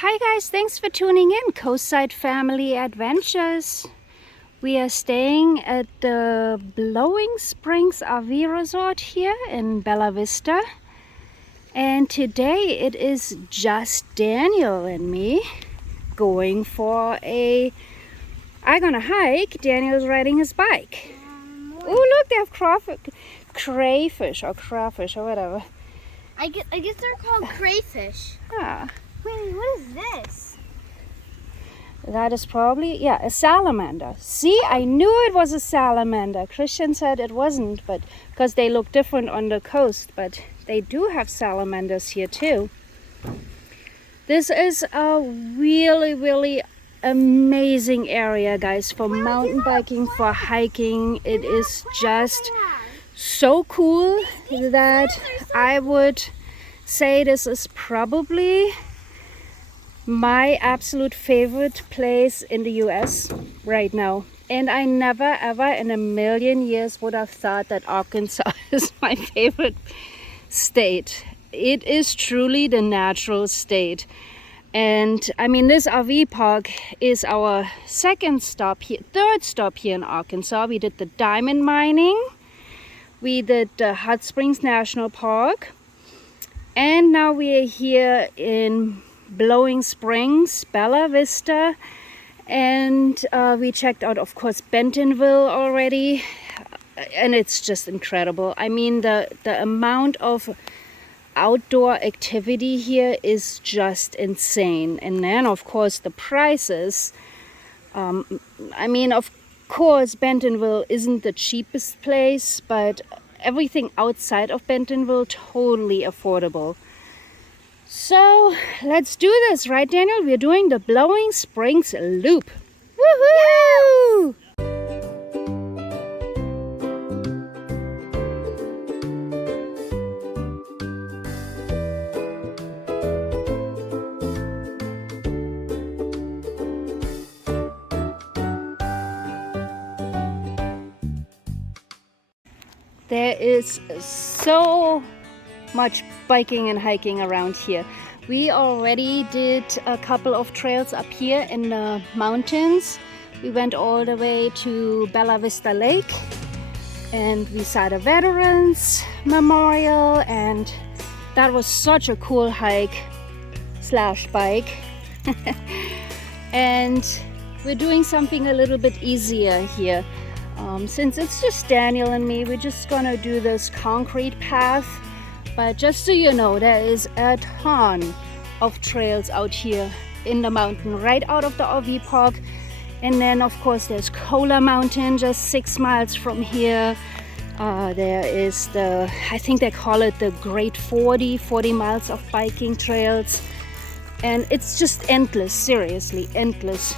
Hi guys, thanks for tuning in, Coastside Family Adventures. We are staying at the Blowing Springs RV Resort here in Bella Vista. And today it is just Daniel and me going for I'm gonna hike. Daniel's riding his bike. Oh look, they have crayfish or crawfish or whatever. I guess they're called crayfish. Ah. Wait, what is this? That is probably, a salamander. See, I knew it was a salamander. Christian said it wasn't, but because they look different on the coast, but they do have salamanders here too. This is a really, really amazing area, guys, for mountain biking, for hiking. It is just so cool that I would say this is probably my absolute favorite place in the US right now. And I never ever in a million years would have thought that Arkansas is my favorite state. It is truly the natural state. And I mean, this RV park is our third stop here in Arkansas. We did the diamond mining, we did the Hot Springs National Park, and now we are here in Blowing Springs, Bella Vista, and we checked out, of course, Bentonville already, and it's just incredible. I mean, the amount of outdoor activity here is just insane. And then, of course, the prices. I mean, of course, Bentonville isn't the cheapest place, but everything outside of Bentonville totally affordable. So let's do this, right, Daniel? We're doing the Blowing Springs Loop. Woohoo! There is so much biking and hiking around here. We already did a couple of trails up here in the mountains. We went all the way to Bella Vista Lake and we saw the Veterans Memorial, and that was such a cool hike slash bike. And we're doing something a little bit easier here. Since it's just Daniel and me, we're just gonna do this concrete path. But just so you know, there is a ton of trails out here in the mountain, right out of the RV park. And then, of course, there's Cola Mountain, just 6 miles from here. There is I think they call it the Great 40 miles of biking trails. And it's just endless, seriously, endless.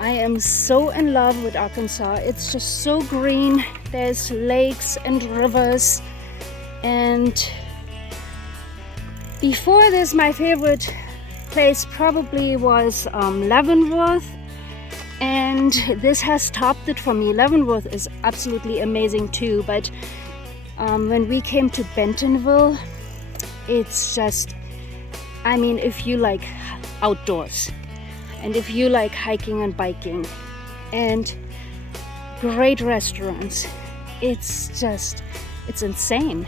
I am so in love with Arkansas. It's just so green. There's lakes and rivers. And before this, my favorite place probably was Leavenworth, and this has topped it for me. Leavenworth is absolutely amazing too, but when we came to Bentonville, it's just, I mean, if you like outdoors and if you like hiking and biking and great restaurants, it's insane.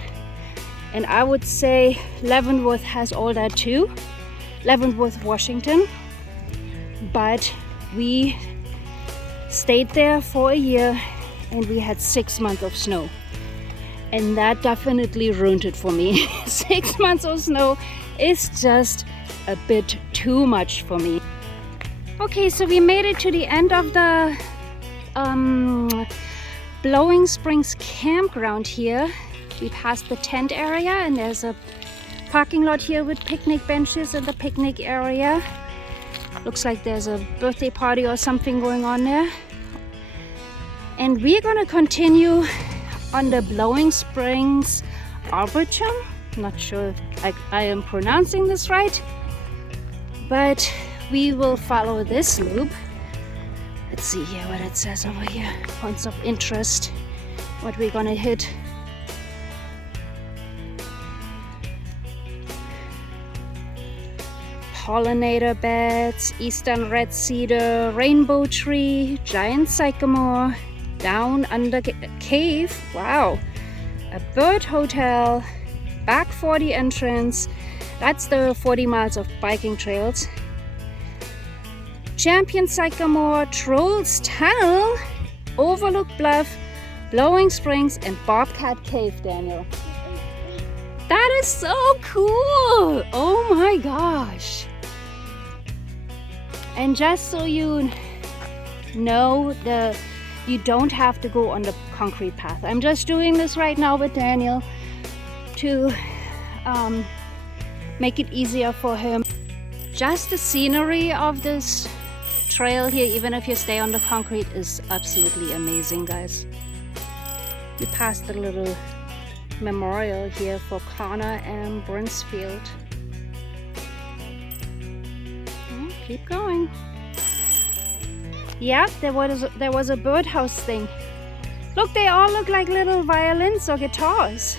And I would say Leavenworth has all that too. Leavenworth, Washington. But we stayed there for a year and we had 6 months of snow. And that definitely ruined it for me. 6 months of snow is just a bit too much for me. Okay, so we made it to the end of the Blowing Springs campground here. We passed the tent area and there's a parking lot here with picnic benches in the picnic area. Looks like there's a birthday party or something going on there. And we're gonna continue on the Blowing Springs Arboretum. Not sure if I am pronouncing this right, but we will follow this loop. Let's see here what it says over here. Points of interest, what we're gonna hit. pollinator beds, eastern red cedar, rainbow tree, giant sycamore, down under cave, wow, a bird hotel, back 40 entrance, that's the 40 miles of biking trails, champion sycamore, trolls tunnel, overlook bluff, blowing springs, and bobcat cave, Daniel. That is so cool! Oh my gosh! And just so you know, you don't have to go on the concrete path. I'm just doing this right now with Daniel to make it easier for him. Just the scenery of this trail here, even if you stay on the concrete, is absolutely amazing, guys. We passed the little memorial here for Connor and Brinsfield. Keep going. Yeah, there was a birdhouse thing. Look, they all look like little violins or guitars.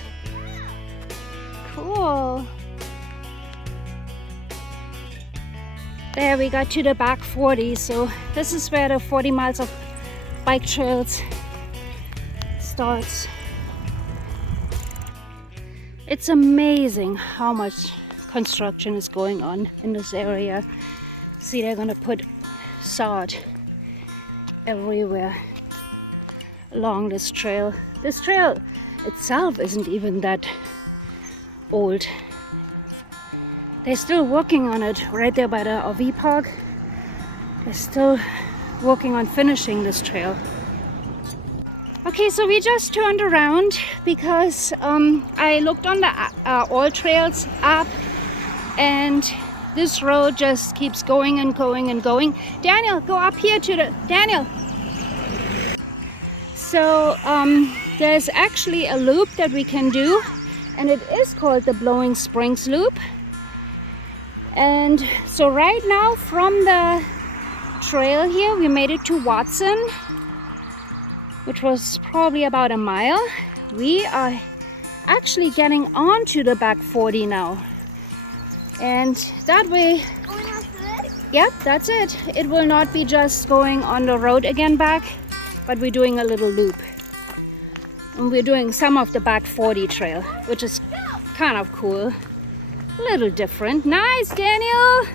Cool. There we got to the back 40, so this is where the 40 miles of bike trails starts. It's amazing how much construction is going on in this area. See, they're gonna put sod everywhere along this trail. This trail itself isn't even that old. They're still working on it right there by the RV park. They're still working on finishing this trail. Okay, so we just turned around because I looked on the All Trails app, and this road just keeps going and going and going. Daniel, go up here to the... Daniel! So there's actually a loop that we can do, and it is called the Blowing Springs Loop. And so right now from the trail here, we made it to Watson, which was probably about a mile. We are actually getting onto the back 40 now. And that way, yep, that's it. It will not be just going on the road again back, but we're doing a little loop. And we're doing some of the back 40 trail, which is kind of cool. A little different. Nice, Daniel!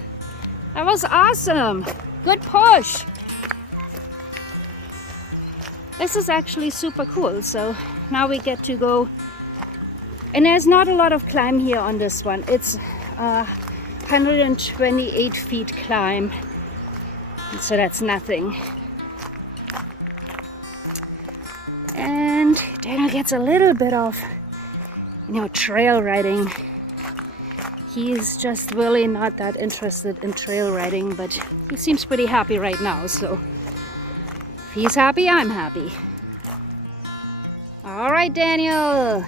That was awesome. Good push. This is actually super cool. So now we get to go, and there's not a lot of climb here on this one. It's 128 feet climb, so that's nothing. And Daniel gets a little bit of, trail riding. He's just really not that interested in trail riding, but he seems pretty happy right now, so if he's happy, I'm happy. All right, Daniel,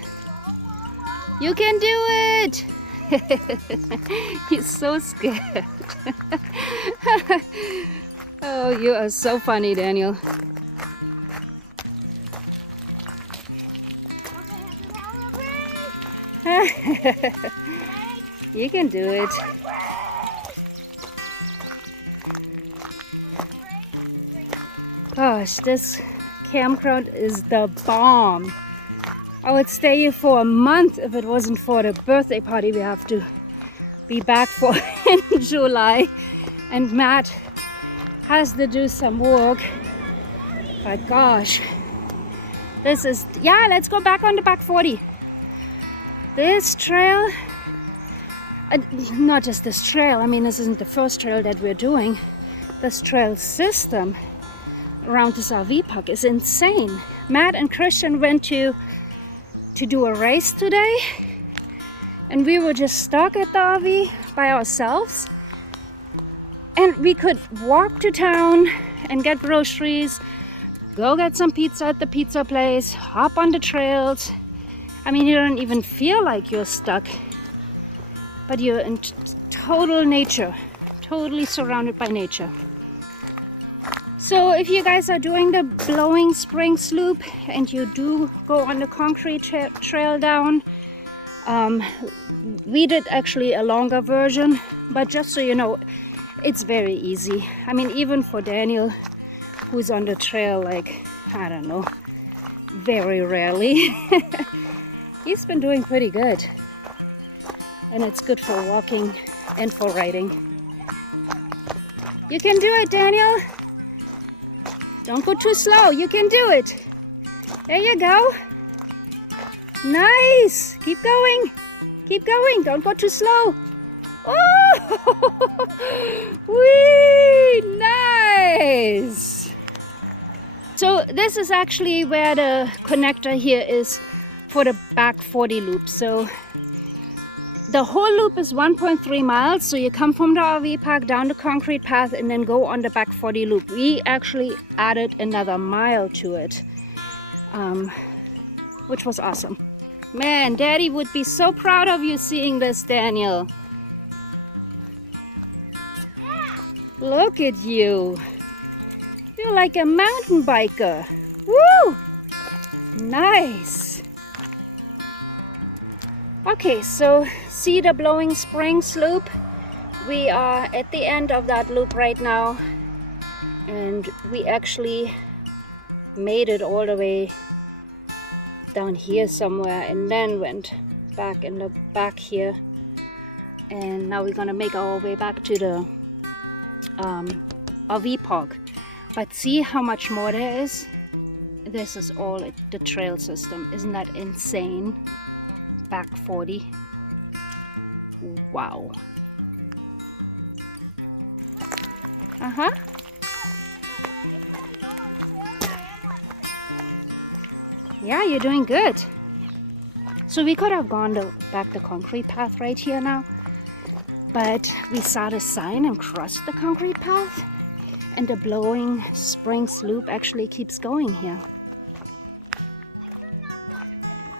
you can do it. He's so scared. Oh, you are so funny, Daniel. You can do it. Gosh, this campground is the bomb. I would stay here for a month if it wasn't for the birthday party we have to be back for in July. And Matt has to do some work. But gosh, this is, yeah, let's go back on the back 40. This trail, not just this trail, I mean, this isn't the first trail that we're doing. This trail system around this RV park is insane. Matt and Christian went to do a race today, and we were just stuck at the RV by ourselves, and we could walk to town and get groceries, go get some pizza at the pizza place, hop on the trails. I mean, you don't even feel like you're stuck, but you're in total nature, totally surrounded by nature. So if you guys are doing the Blowing Springs Loop and you do go on the concrete trail down, We did actually a longer version, but just so you know, it's very easy. I mean, even for Daniel, who's on the trail, like, I don't know, very rarely. He's been doing pretty good. And it's good for walking and for riding. You can do it, Daniel. Don't go too slow. You can do it. There you go. Nice. Keep going. Keep going. Don't go too slow. Oh! Whee! Nice. So this is actually where the connector here is for the back 40 loop. So the whole loop is 1.3 miles. So you come from the RV park down the concrete path and then go on the back 40 loop. We actually added another mile to it, which was awesome. Man, Daddy would be so proud of you seeing this, Daniel. Look at you. You're like a mountain biker. Woo! Nice. Okay, so see the Blowing Springs loop? We are at the end of that loop right now, and we actually made it all the way down here somewhere and then went back in the back here, and now we're gonna make our way back to the RV park. But see how much more there is? This is all the trail system. Isn't that insane? Back 40. Wow. Uh-huh. Yeah, you're doing good. So we could have gone back the concrete path right here now, but we saw the sign and crossed the concrete path, and the Blowing Springs loop actually keeps going here.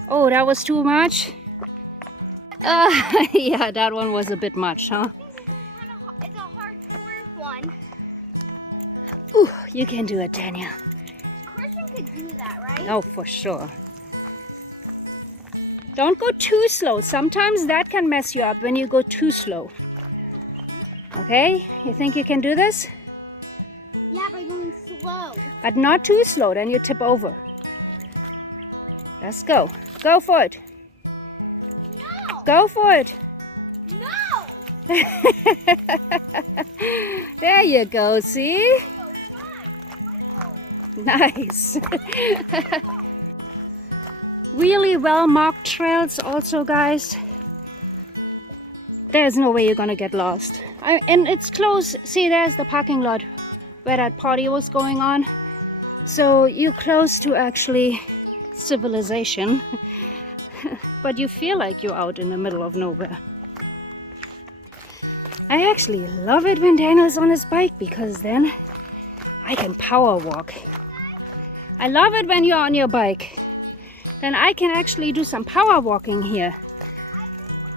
Oh, that was too much? Yeah, that one was a bit much, huh? It's a hard one. Ooh, you can do it, Daniel. Christian could do that, right? Oh, for sure. Don't go too slow. Sometimes that can mess you up when you go too slow. Okay? You think you can do this? Yeah, by going slow. But not too slow, then you tip over. Let's go. Go for it. No! Go for it. No! There you go, see? Nice. Really well marked trails also, guys. There's no way you're gonna get lost. And it's close. See, there's the parking lot where that party was going on. So you're close to actually civilization. But you feel like you're out in the middle of nowhere. I actually love it when Daniel's on his bike, because then I can power walk. I love it when you're on your bike. Then I can actually do some power walking here.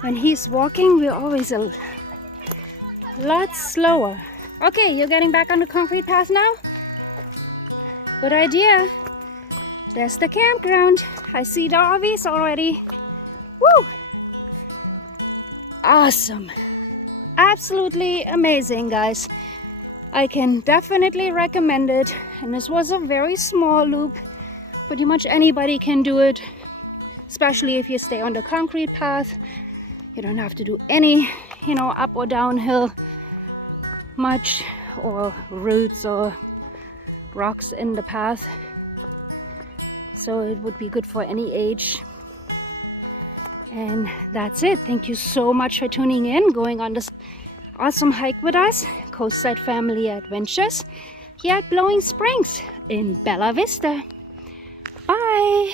When he's walking, we're always a lot slower. Okay, you're getting back on the concrete path now? Good idea. There's the campground. I see the RVs already. Woo! Awesome. Absolutely amazing, guys. I can definitely recommend it. And this was a very small loop. Pretty much anybody can do it, especially if you stay on the concrete path. You don't have to do any, up or downhill much, or roots or rocks in the path. So it would be good for any age. And that's it. Thank you so much for tuning in, going on this awesome hike with us, Coastside Family Adventures, here at Blowing Springs in Bella Vista. Bye!